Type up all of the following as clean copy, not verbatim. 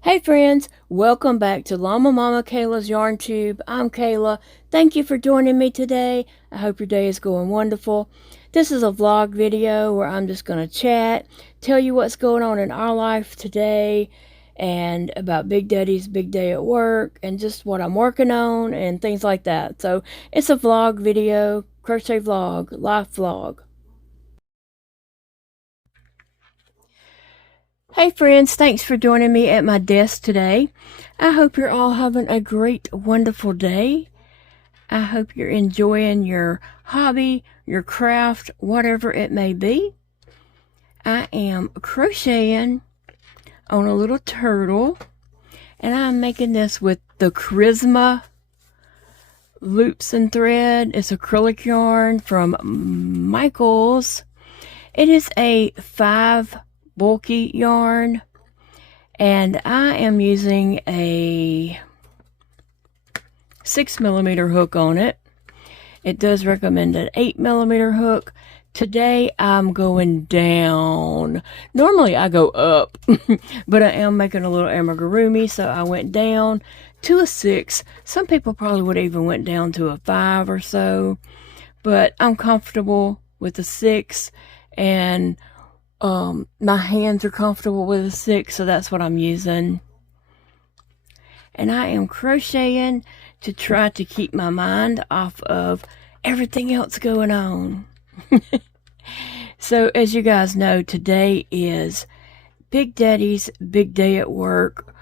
Hey friends, welcome back to Llama Mama Kayla's Yarn Tube. I'm Kayla. Thank you for joining me today. I hope your day is going wonderful. This is a vlog video where I'm just going to chat, tell you what's going on in our life today, and about Big Daddy's big day at work, and just what I'm working on, and things like that. So it's a vlog video, crochet vlog, life vlog. Hey friends, thanks for joining me at my desk today. I hope you're all having a great, wonderful day. I hope you're enjoying your hobby, your craft, whatever it may be. I am crocheting on a little turtle, and I'm making this with the Charisma loops and thread. It's acrylic yarn from Michaels. It is a 5 bulky yarn, and I am using a 6mm hook on it. It does recommend an 8mm hook. Today I'm going down. Normally I go up, but I am making a little amigurumi, so I went down to a 6. Some people probably would even went down to a 5 or so, but I'm comfortable with a 6, and my hands are comfortable with a 6, so that's what I'm using. And I am crocheting to try to keep my mind off of everything else going on. So as you guys know, today is Big Daddy's big day at work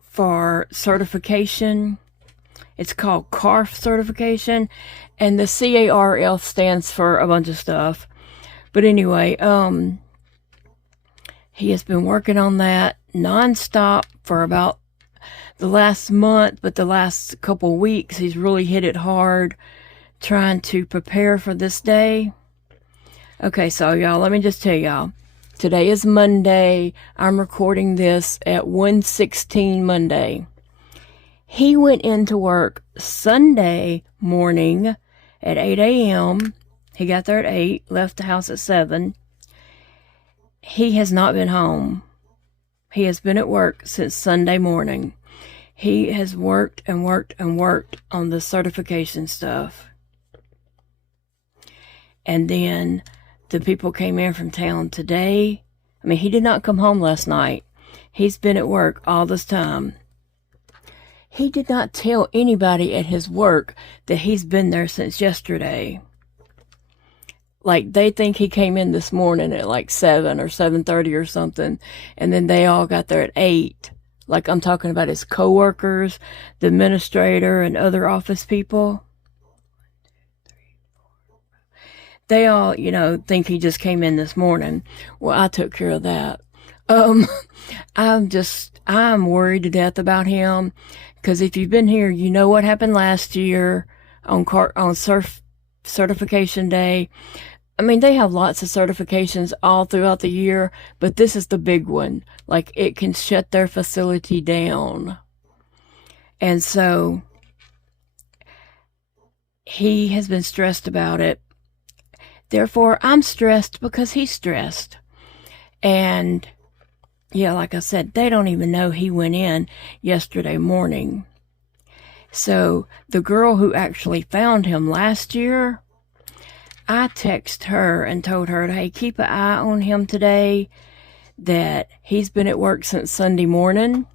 for certification. It's called CARF certification, and the CARF stands for a bunch of stuff. But anyway, he has been working on that nonstop for about the last month, but the last couple weeks he's really hit it hard trying to prepare for this day. Okay, so y'all, let me just tell y'all. Today is Monday. I'm recording this at 1:16 Monday. He went into work Sunday morning at 8 a.m. He got there at 8, left the house at 7. He has not been home. He has been at work since Sunday morning. He has worked and worked and worked on the certification stuff. And then the people came in from town today. I mean, he did not come home last night. He's been at work all this time. He did not tell anybody at his work that he's been there since yesterday. Like, they think he came in this morning at like 7 or 7:30 or something, and then they all got there at 8. Like, I'm talking about his coworkers, the administrator, and other office people. They all, think he just came in this morning. Well, I took care of that. I'm worried to death about him, because if you've been here, you know what happened last year on surf certification day. I mean, they have lots of certifications all throughout the year, but this is the big one. Like, it can shut their facility down. And so he has been stressed about it. Therefore, I'm stressed because he's stressed. And yeah, like I said, they don't even know he went in yesterday morning. So the girl who actually found him last year, I texted her and told her, hey, keep an eye on him today, that he's been at work since Sunday morning.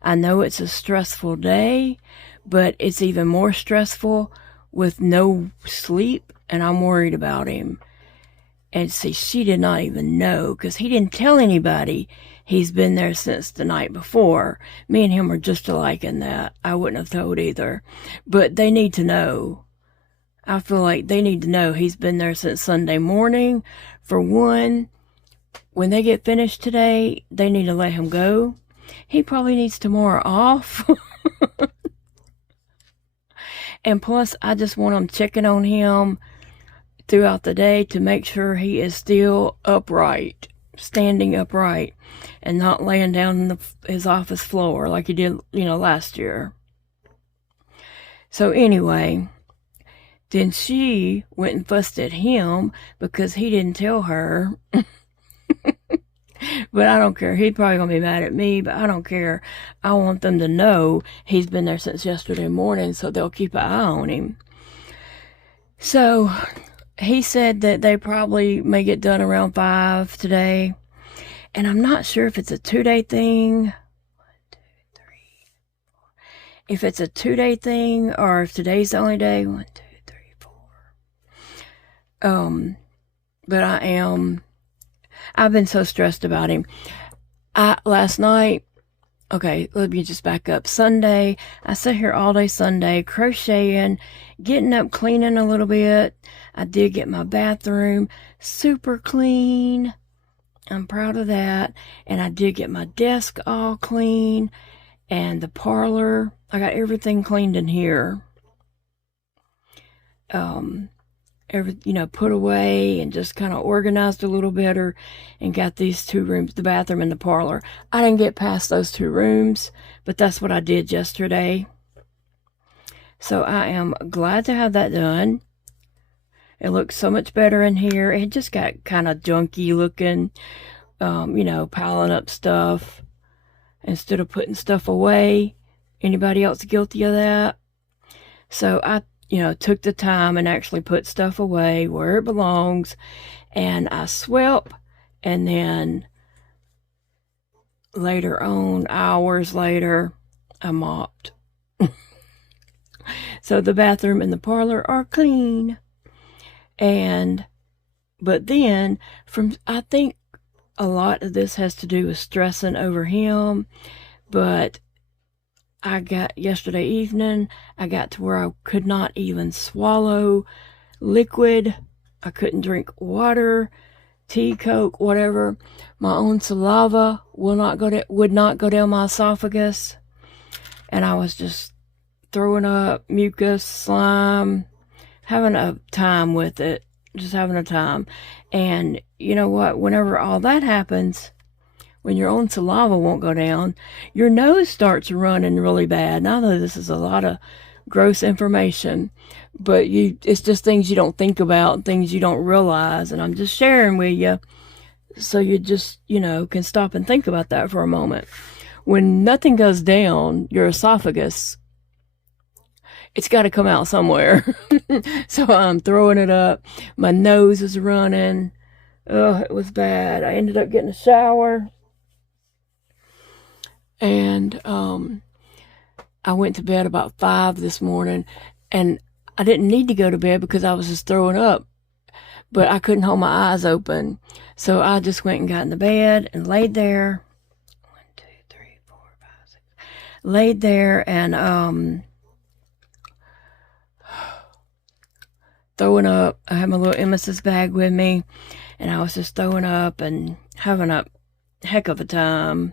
I know it's a stressful day, but it's even more stressful with no sleep, and I'm worried about him. And see, she did not even know, because he didn't tell anybody he's been there since the night before. Me and him are just alike in that. I wouldn't have told either. But they need to know. I feel like they need to know he's been there since Sunday morning. For one, when they get finished today, they need to let him go. He probably needs tomorrow off. And plus, I just want them checking on him throughout the day to make sure he is still upright, standing upright, and not laying down on his office floor like he did, last year. So anyway, then she went and fussed at him because he didn't tell her But I don't care. He's probably going to be mad at me, but I don't care. I want them to know he's been there since yesterday morning, so they'll keep an eye on him. So he said that they probably may get done around 5 today. And I'm not sure if it's a 2-day thing. 1, 2, 3, 4. If it's a 2-day thing or if today's the only day. 1, 2, 3, 4. But I've been so stressed about him. Last night, okay, let me just back up. Sunday, I sat here all day Sunday, crocheting, getting up, cleaning a little bit. I did get my bathroom super clean. I'm proud of that. And I did get my desk all clean. And the parlor, I got everything cleaned in here. Put away and just kind of organized a little better and got these 2 rooms, the bathroom and the parlor. I didn't get past those 2 rooms, but that's what I did yesterday. So I am glad to have that done. It looks so much better in here. It just got kind of junky looking, piling up stuff instead of putting stuff away. Anybody else guilty of that? So I took the time and actually put stuff away where it belongs. And I swept, and then later on, hours later, I mopped. So the bathroom and the parlor are clean. But then, I think a lot of this has to do with stressing over him. But yesterday evening, I got to where I could not even swallow liquid. I couldn't drink water, tea, Coke, whatever. My own saliva would not go down my esophagus. And I was just throwing up mucus, slime, having a time with it, just having a time. And you know what? Whenever all that happens, when your own saliva won't go down, your nose starts running really bad. And I know this is a lot of gross information, but it's just things you don't think about, things you don't realize. And I'm just sharing with you so you just, can stop and think about that for a moment. When nothing goes down, your esophagus, it's got to come out somewhere. So I'm throwing it up. My nose is running. Oh, it was bad. I ended up getting a shower. And I went to bed about 5 this morning. And I didn't need to go to bed because I was just throwing up. But I couldn't hold my eyes open. So I just went and got in the bed and laid there. 1, 2, 3, 4, 5, 6. Laid there and throwing up. I had my little emesis bag with me, and I was just throwing up and having a heck of a time.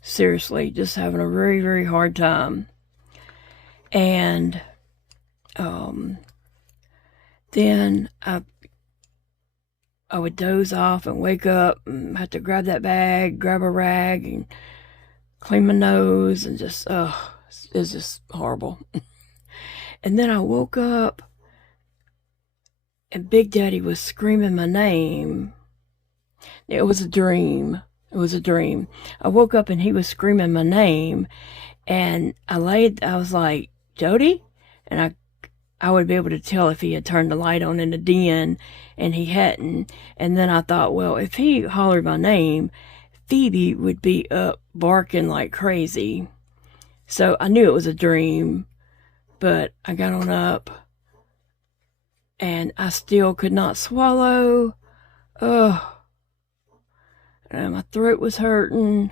Seriously, just having a very, very hard time. And then I would doze off and wake up and have to grab that bag, grab a rag, and clean my nose, and just, it's just horrible. And then I woke up, and Big Daddy was screaming my name. It was a dream. It was a dream. I woke up and he was screaming my name, and I was like, Jody? And I would be able to tell if he had turned the light on in the den, and he hadn't. And then I thought, well, if he hollered my name, Phoebe would be up barking like crazy. So I knew it was a dream, but I got on up, and I still could not swallow. Ugh. And my throat was hurting.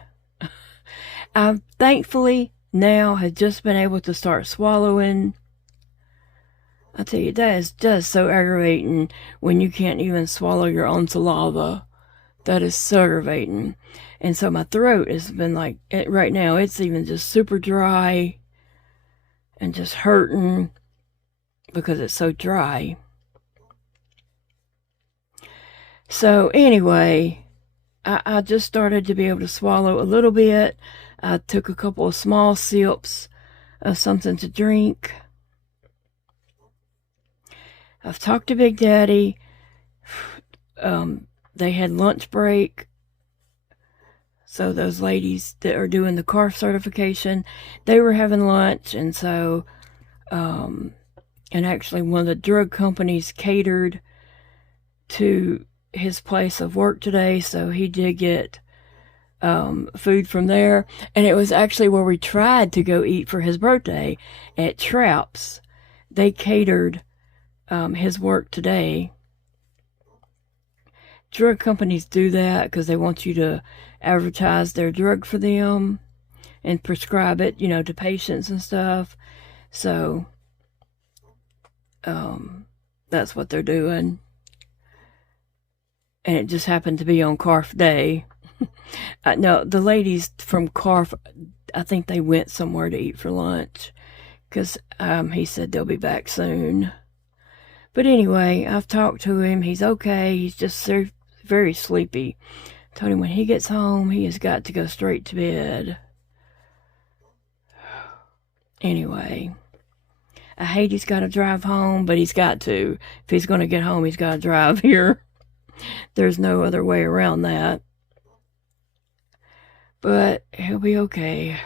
I thankfully now have just been able to start swallowing. I tell you, that is just so aggravating when you can't even swallow your own saliva. That is so aggravating. And so my throat has been like, right now, it's even just super dry and just hurting because it's so dry. So anyway, I just started to be able to swallow a little bit. I took a couple of small sips of something to drink. I've talked to Big Daddy. They had lunch break. So those ladies that are doing the CARF certification, they were having lunch, and so, and actually one of the drug companies catered to his place of work today, so he did get food from there. And it was actually where we tried to go eat for his birthday at Traps. They catered his work today. Drug companies do that because they want you to advertise their drug for them and prescribe it, to patients and stuff. So that's what they're doing. And it just happened to be on CARF day. No, the ladies from CARF, I think they went somewhere to eat for lunch because he said they'll be back soon. But anyway, I've talked to him. He's okay. He's just very sleepy. Told him when he gets home, he has got to go straight to bed. Anyway, I hate he's got to drive home, but he's got to. If he's going to get home, he's got to drive here. There's no other way around that. But he'll be okay.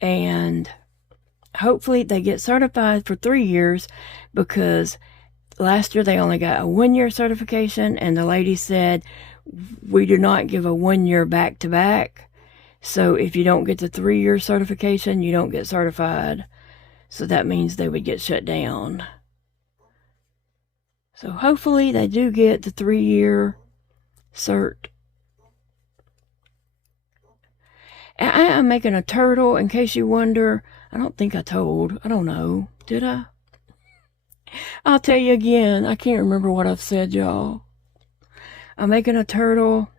And hopefully they get certified for 3 years, because last year they only got a 1-year certification, and the lady said, we do not give a 1-year back-to-back. So if you don't get the 3-year certification, you don't get certified. So that means they would get shut down. So hopefully they do get the 3-year cert. And I am making a turtle, in case you wonder. I don't think I told. I don't know. Did I? I'll tell you again. I can't remember what I've said, y'all. I'm making a turtle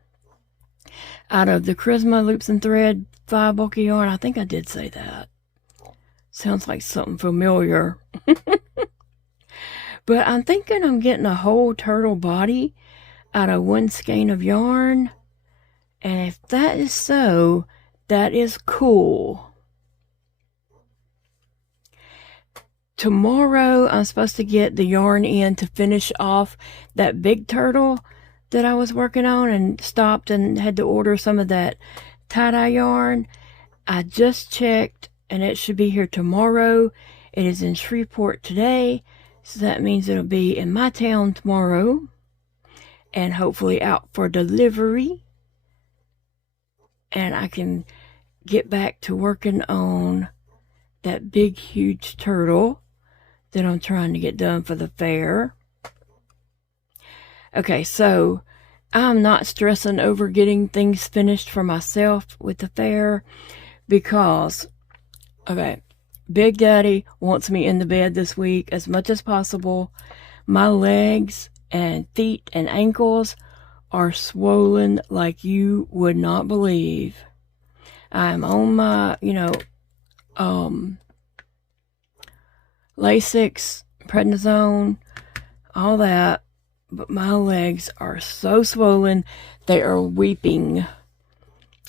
out of the Charisma Loops and Thread 5 bulky yarn. I think I did say that. Sounds like something familiar. But I'm thinking I'm getting a whole turtle body out of 1 skein of yarn. And if that is so, that is cool. Tomorrow, I'm supposed to get the yarn in to finish off that big turtle that I was working on, and stopped and had to order some of that tie-dye yarn. I just checked, and it should be here tomorrow. It is in Shreveport today, so that means it'll be in my town tomorrow, and hopefully out for delivery. And I can get back to working on that big, huge turtle that I'm trying to get done for the fair. Okay, so I'm not stressing over getting things finished for myself with the fair, because, okay, Big Daddy wants me in the bed this week as much as possible. My legs and feet and ankles are swollen like you would not believe. I'm on my, Lasix, prednisone, all that, but my legs are so swollen, they are weeping.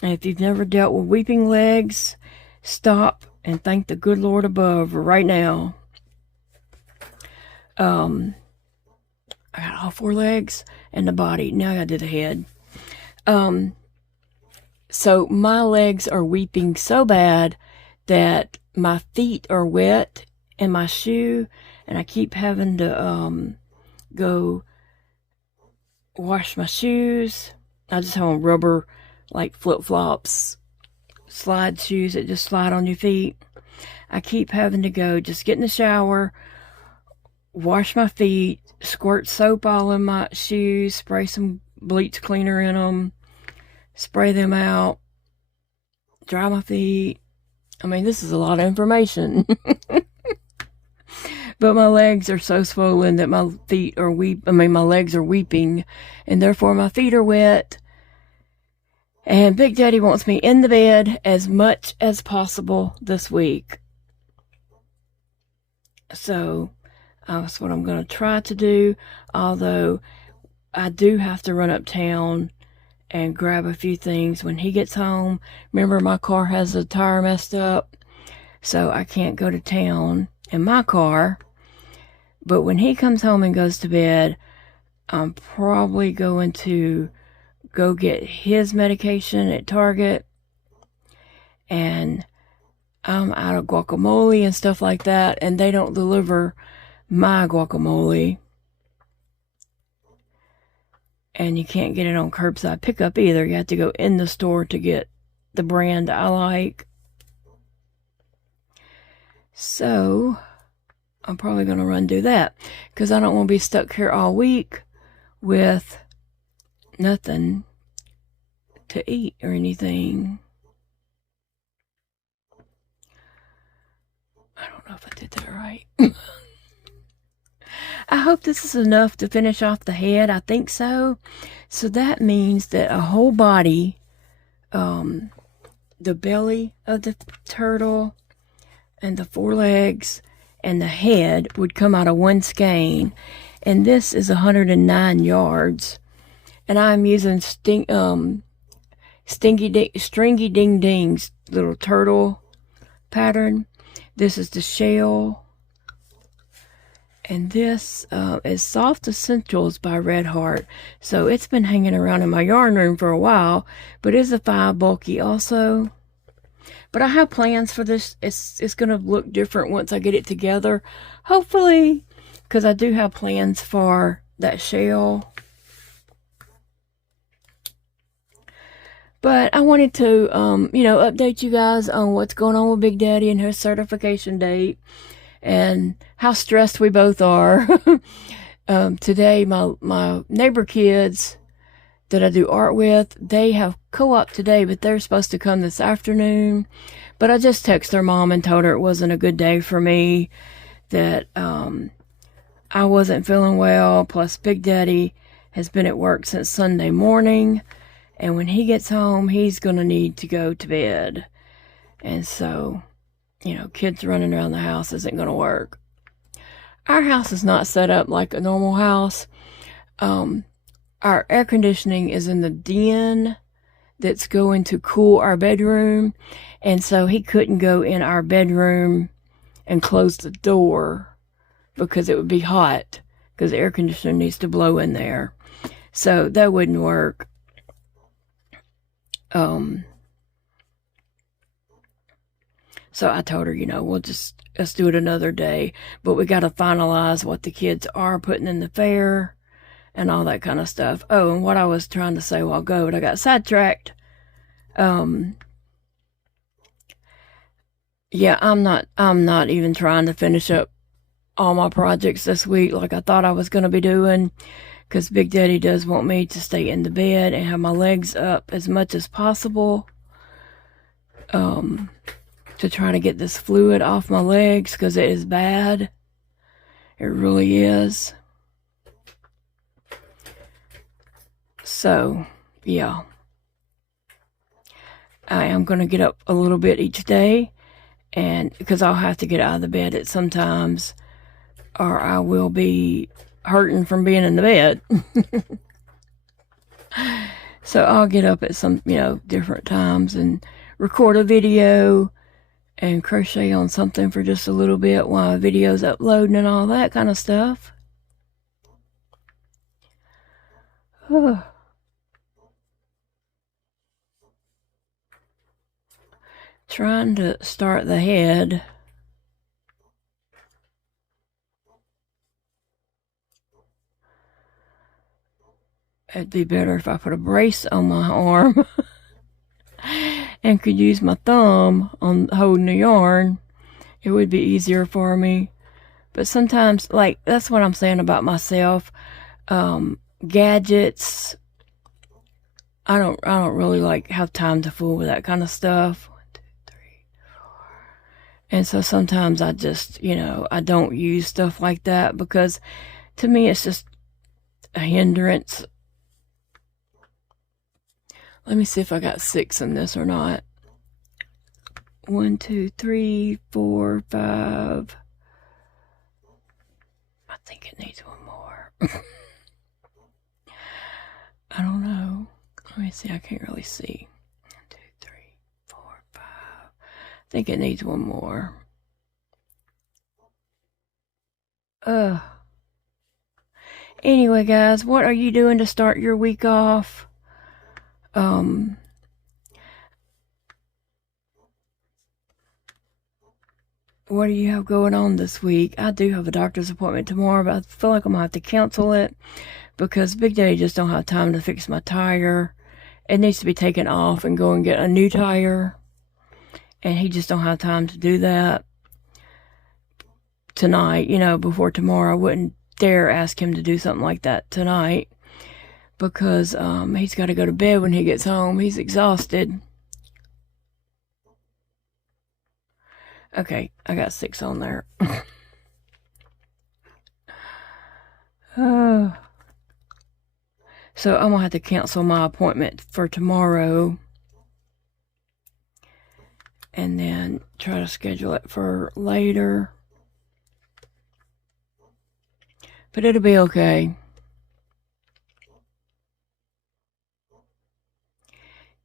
And if you've never dealt with weeping legs, stop and thank the good Lord above right now. I got all 4 legs and the body. Now I gotta do the head. So my legs are weeping so bad that my feet are wet in my shoe, and I keep having to go wash my shoes. I just have on rubber, like flip-flops, slide shoes that just slide on your feet. I keep having to go just get in the shower, wash my feet, squirt soap all in my shoes, spray some bleach cleaner in them, spray them out, dry my feet. I mean, this is a lot of information. But my legs are so swollen that my feet are my legs are weeping, and therefore my feet are wet. And Big Daddy wants me in the bed as much as possible this week. So that's what I'm going to try to do, although I do have to run uptown and grab a few things when he gets home. Remember, my car has a tire messed up, so I can't go to town in my car. But when he comes home and goes to bed, I'm probably going to go get his medication at Target, and I'm out of guacamole and stuff like that, and they don't deliver my guacamole, and you can't get it on curbside pickup either. You have to go in the store to get the brand I like. So I'm probably going to run do that, because I don't want to be stuck here all week with nothing to eat or anything. I don't know if I did that right. I hope this is enough to finish off the head. I think so. So that means that a whole body, the belly of the turtle and the forelegs and the head would come out of one skein. And this is 109 yards. And I'm using Stringy Ding Ding's little turtle pattern. This is the shell. And this is Soft Essentials by Red Heart. So it's been hanging around in my yarn room for a while, but it's a 5 bulky also. But I have plans for this. It's going to look different once I get it together, hopefully, because I do have plans for that shell. But I wanted to, update you guys on what's going on with Big Daddy and his certification date, and how stressed we both are. Today, my neighbor kids that I do art with, they have co-op today, but they're supposed to come this afternoon. But I just texted their mom and told her it wasn't a good day for me, that I wasn't feeling well, plus Big Daddy has been at work since Sunday morning, and when he gets home, he's going to need to go to bed. And so, kids running around the house isn't going to work. Our house is not set up like a normal house. Our air conditioning is in the den that's going to cool our bedroom. And so he couldn't go in our bedroom and close the door because it would be hot, because the air conditioner needs to blow in there. So that wouldn't work. So I told her, let's do it another day. But we got to finalize what the kids are putting in the fair and all that kind of stuff. Oh, and what I was trying to say a while ago, but I got sidetracked. Yeah, I'm not even trying to finish up all my projects this week like I thought I was going to be doing, because Big Daddy does want me to stay in the bed and have my legs up as much as possible, to try to get this fluid off my legs, because it is bad. It really is. So, yeah. I am going to get up a little bit each day, and because I'll have to get out of the bed at some times, or I will be hurting from being in the bed. So I'll get up at some, different times and record a video and crochet on something for just a little bit while the video's uploading and all that kind of stuff. Trying to start the head. It'd be better if I put a brace on my arm and could use my thumb on holding the yarn. It would be easier for me. But sometimes, that's what I'm saying about myself. Gadgets, I don't really have time to fool with that kind of stuff. 1, 2, 3, 4. And so sometimes I just, I don't use stuff like that, because to me it's just a hindrance. Let me see if I got 6 in this or not. 1, 2, 3, 4, 5. I think it needs one more. I don't know. Let me see. I can't really see. 1, 2, 3, 4, 5. I think it needs one more. Anyway, guys, what are you doing to start your week off? What do you have going on this week? I do have a doctor's appointment tomorrow, but I feel like I'm gonna have to cancel it because Big Daddy just don't have time to fix my tire. It needs to be taken off and go and get a new tire, and he just don't have time to do that tonight. You know, before tomorrow, I wouldn't dare ask him to do something like that tonight because he's got to go to bed when he gets home. He's exhausted. Okay, I got 6 on there. Oh. So I'm gonna have to cancel my appointment for tomorrow and then try to schedule it for later. But it'll be okay.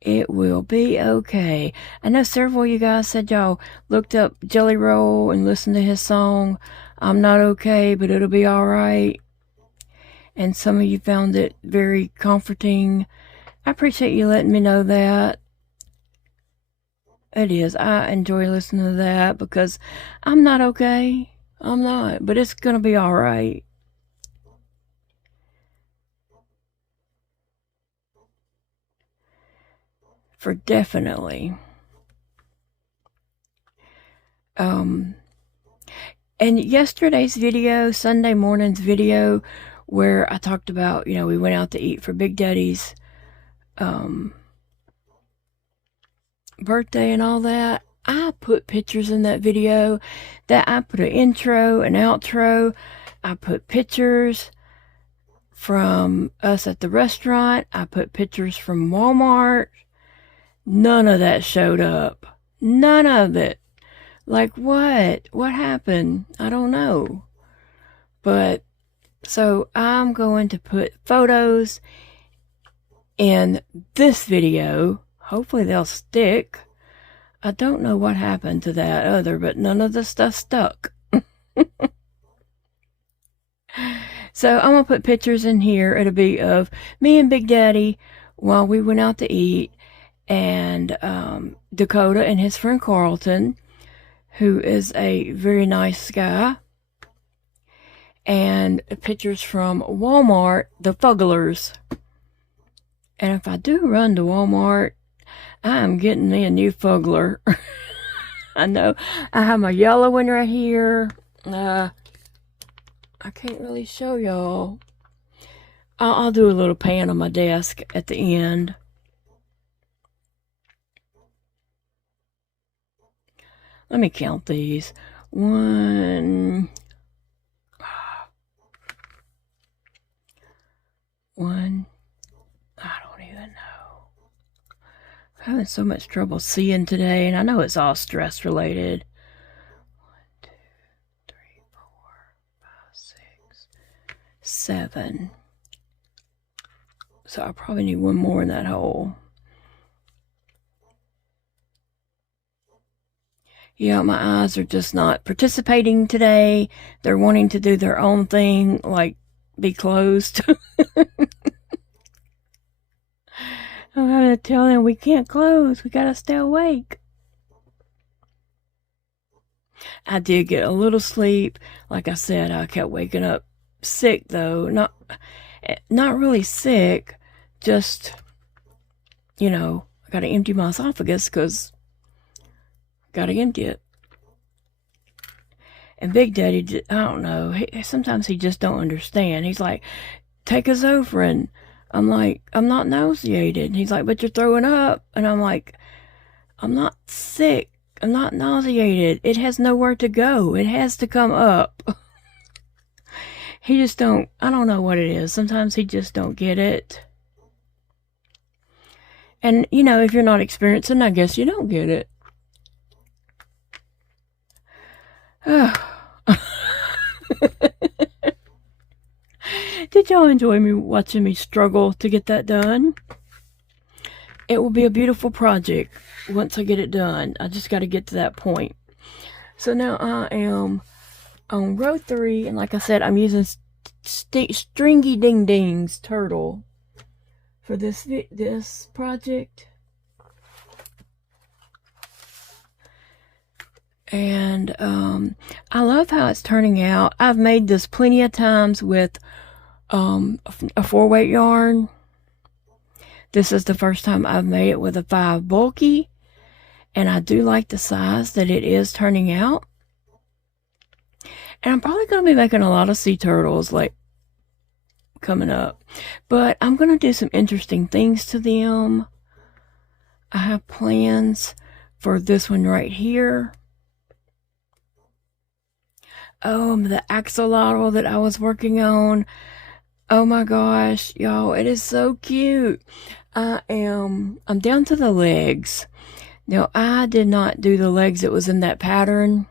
It will be okay. I know several of you guys said y'all looked up Jelly Roll and listened to his song, I'm Not Okay, but It'll Be Alright. And some of you found it very comforting. I appreciate you letting me know that. It is. I enjoy listening to that because I'm not okay. I'm not. But it's going to be alright. For definitely. And yesterday's video, Sunday morning's video, where I talked about, you know, we went out to eat for Big Daddy's birthday and all that. I put pictures in that video. That I put an intro, an outro. I put pictures from us at the restaurant. I put pictures from Walmart. None of that showed up. None of it. Like what? What happened? I don't know. But so I'm going to put photos in this video. Hopefully they'll stick. I don't know what happened to that other, but none of the stuff stuck. So I'm going to put pictures in here. It'll be of me and Big Daddy while we went out to eat, and Dakota and his friend Carlton, who is a very nice guy, and pictures from Walmart, the Fugglers. And if I do run to Walmart, I am getting me a new Fuggler. I know. I have my yellow one right here. I can't really show y'all. I'll do a little pan on my desk at the end. Let me count these. 1, I don't even know. I'm having so much trouble seeing today, and I know it's all stress related. 1, 2, 3, 4, 5, 6, 7. So I probably need one more in that hole. Yeah, my eyes are just not participating today. They're wanting to do their own thing, like be closed. I'm having to tell them we can't close. We gotta stay awake. I did get a little sleep. Like I said, I kept waking up sick though. Not really sick. Just, you know, I gotta empty my esophagus because gotta empty it. And Big Daddy, I don't know, sometimes he just don't understand. He's like, take a Zofran. I'm like, I'm not nauseated. And he's like, but you're throwing up. And I'm like, I'm not sick. I'm not nauseated. It has nowhere to go. It has to come up. He just don't, I don't know what it is. Sometimes he just don't get it. And, you know, if you're not experiencing, I guess you don't get it. Did y'all enjoy me watching me struggle to get that done? It will be a beautiful project once I get it done. I just got to get to that point. So now I am on row 3, and like I said, I'm using Stringy Ding Ding's turtle for this project. And I love how it's turning out. I've made this plenty of times with a 4-weight yarn. This is the first time I've made it with a 5 bulky, and I do like the size that it is turning out. And I'm probably going to be making a lot of sea turtles like coming up, but I'm going to do some interesting things to them. I have plans for this one right here. The axolotl that I was working on. Oh my gosh, y'all, it is so cute. I'm down to the legs. Now, I did not do the legs that was in that pattern.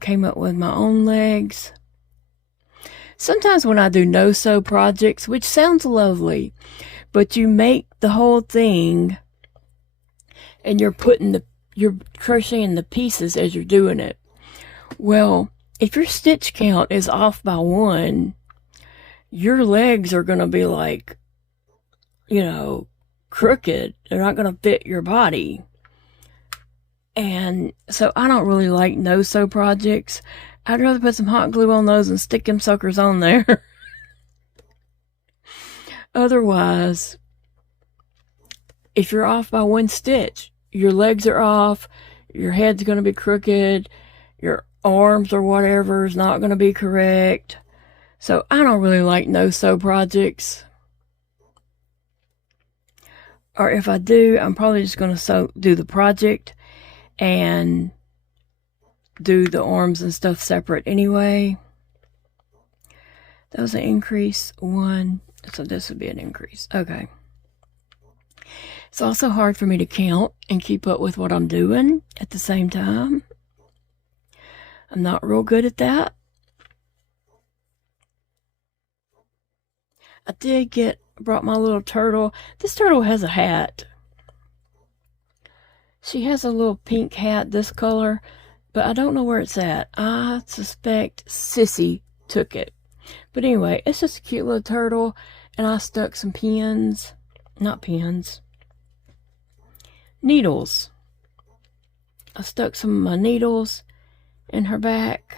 Came up with my own legs. Sometimes when I do no-sew projects, which sounds lovely, but you make the whole thing and you're crocheting the pieces as you're doing it. Well, if your stitch count is off by 1, your legs are going to be like, crooked. They're not going to fit your body. And so I don't really like no-sew projects. I'd rather put some hot glue on those and stick them suckers on there. Otherwise, if you're off by 1 stitch, your legs are off, your head's going to be crooked, your arms or whatever is not going to be correct. So I don't really like no-sew projects. Or if I do, I'm probably just going to do the project and do the arms and stuff separate anyway. That was an increase 1, so this would be an increase. Okay. It's also hard for me to count and keep up with what I'm doing at the same time. I'm not real good at that. I did brought my little turtle. This turtle has a hat. She has a little pink hat, this color, but I don't know where it's at. I suspect Sissy took it. But anyway, it's just a cute little turtle, and I stuck some needles. I stuck some of my needles in her back.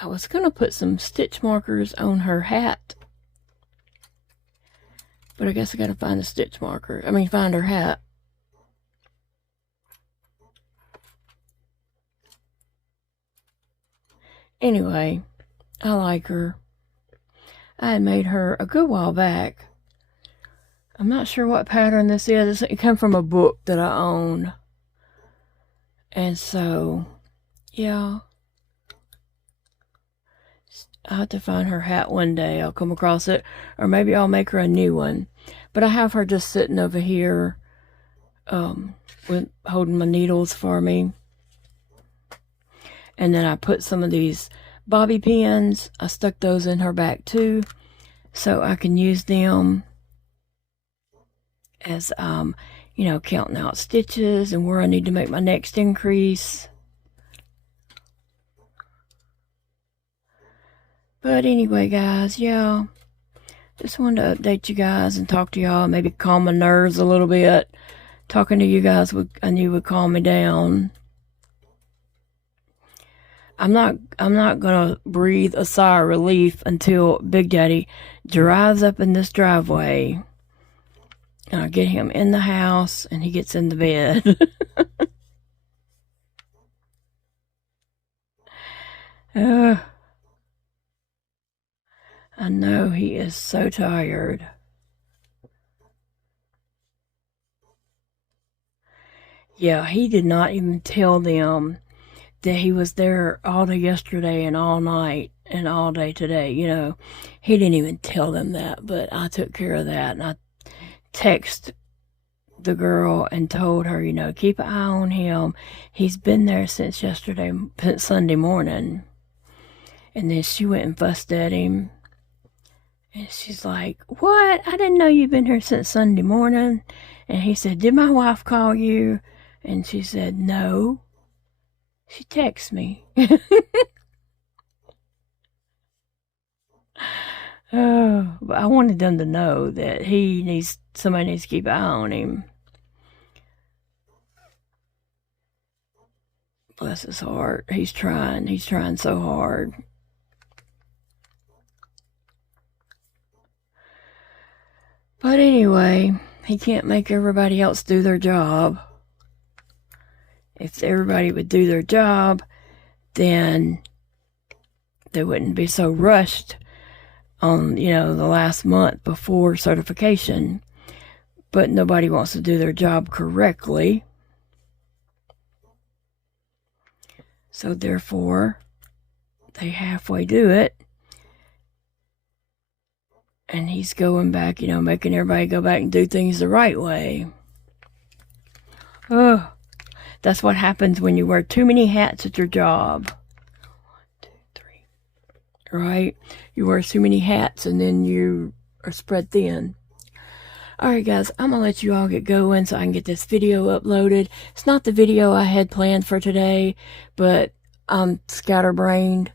I was going to put some stitch markers on her hat, but I guess I got to find a stitch marker. Find her hat. Anyway, I like her. I had made her a good while back. I'm not sure what pattern this is. It came from a book that I own. And so, yeah. I'll have to find her hat one day. I'll come across it. Or maybe I'll make her a new one. But I have her just sitting over here holding my needles for me. And then I put some of these bobby pins. I stuck those in her back too. So I can use them as, counting out stitches and where I need to make my next increase. But anyway, guys, yeah, just wanted to update you guys and talk to y'all, maybe calm my nerves a little bit. Talking to you guys I knew would calm me down. I'm not gonna breathe a sigh of relief until Big Daddy drives up in this driveway and I get him in the house and he gets in the bed. I know he is so tired. Yeah, he did not even tell them that he was there all day yesterday and all night and all day today. He didn't even tell them that, but I took care of that. And I texted the girl and told her, keep an eye on him. He's been there since Sunday morning. And then she went and fussed at him. And she's like, what? I didn't know you've been here since Sunday morning. And he said, did my wife call you? And she said, no. She texts me. Oh, but I wanted them to know that somebody needs to keep an eye on him. Bless his heart. He's trying so hard. But anyway, he can't make everybody else do their job. If everybody would do their job, then they wouldn't be so rushed on, the last month before certification. But nobody wants to do their job correctly. So therefore, they halfway do it. And he's going back, making everybody go back and do things the right way. Oh, that's what happens when you wear too many hats at your job. 1, 2, 3. Right? You wear too many hats and then you are spread thin. Alright guys, I'm going to let you all get going so I can get this video uploaded. It's not the video I had planned for today, but I'm scatterbrained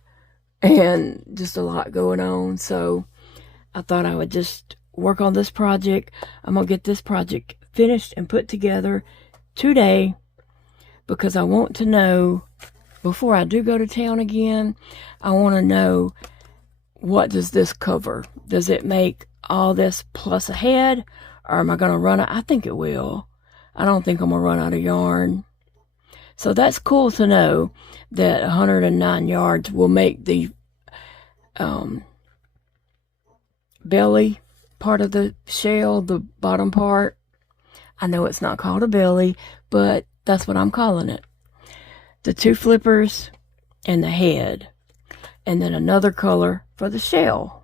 and just a lot going on. So I thought I would just work on this project. I'm going to get this project finished and put together today because I want to know, before I do go to town again, I want to know, what does this cover? Does it make all this plus a head? Or am I going to run out? I think it will. I don't think I'm going to run out of yarn. So that's cool to know that 109 yards will make the belly part of the shell, the bottom part. I know it's not called a belly, but that's what I'm calling it. The 2 flippers and the head. And then another color for the shell.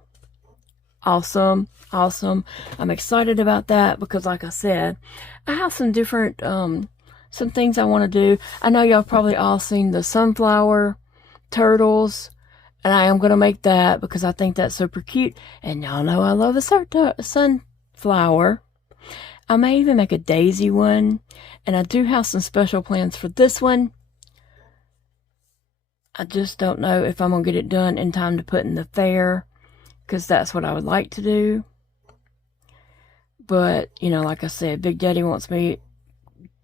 Awesome. Awesome. I'm excited about that because, like I said, I have some different, some things I want to do. I know y'all probably all seen the sunflower turtles, and I am going to make that because I think that's super cute. And y'all know I love a sunflower. I may even make a daisy one, and I do have some special plans for this one. I just don't know if I'm going to get it done in time to put in the fair, because that's what I would like to do. But, like I said, Big Daddy wants me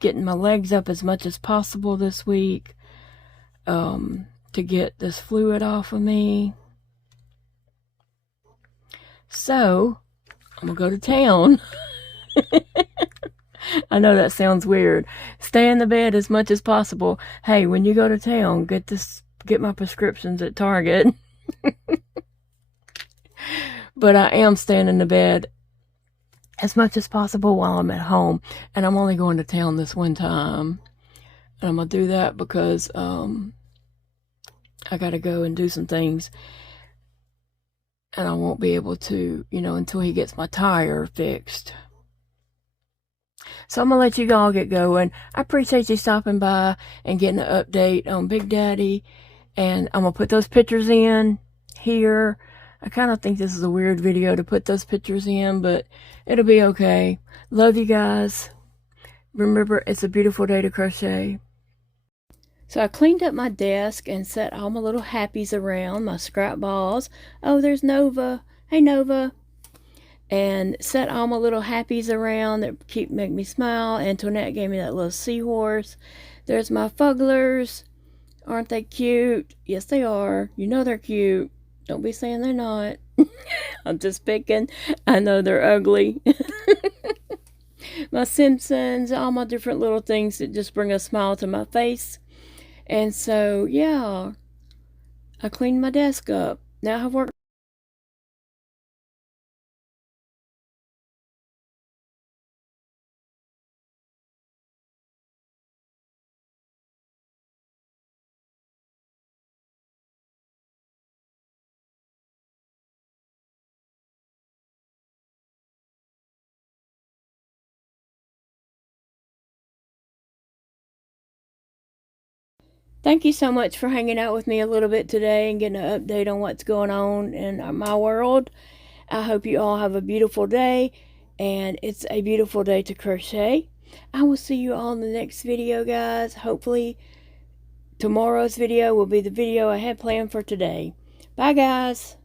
getting my legs up as much as possible this week to get this fluid off of me. So, I'm going to go to town. I know that sounds weird. Stay in the bed as much as possible. Hey, when you go to town, get my prescriptions at Target. But I am staying in the bed as much as possible while I'm at home. And I'm only going to town this one time. And I'm going to do that because I got to go and do some things. And I won't be able to, until he gets my tire fixed. So I'm going to let you all get going. I appreciate you stopping by and getting an update on Big Daddy. And I'm going to put those pictures in here. I kind of think this is a weird video to put those pictures in, but it'll be okay. Love you guys. Remember, it's a beautiful day to crochet. So I cleaned up my desk and set all my little happies around, my scrap balls. Oh, there's Nova. Hey, Nova. And set all my little happies around that make me smile. Antoinette gave me that little seahorse. There's my fugglers. Aren't they cute? Yes, they are. You know they're cute. Don't be saying they're not. I'm just picking. I know they're ugly. My Simpsons, all my different little things that just bring a smile to my face. And so, yeah, I cleaned my desk up. Now I have work. Thank you so much for hanging out with me a little bit today and getting an update on what's going on in my world. I hope you all have a beautiful day, and it's a beautiful day to crochet. I will see you all in the next video, guys. Hopefully tomorrow's video will be the video I had planned for today. Bye, guys.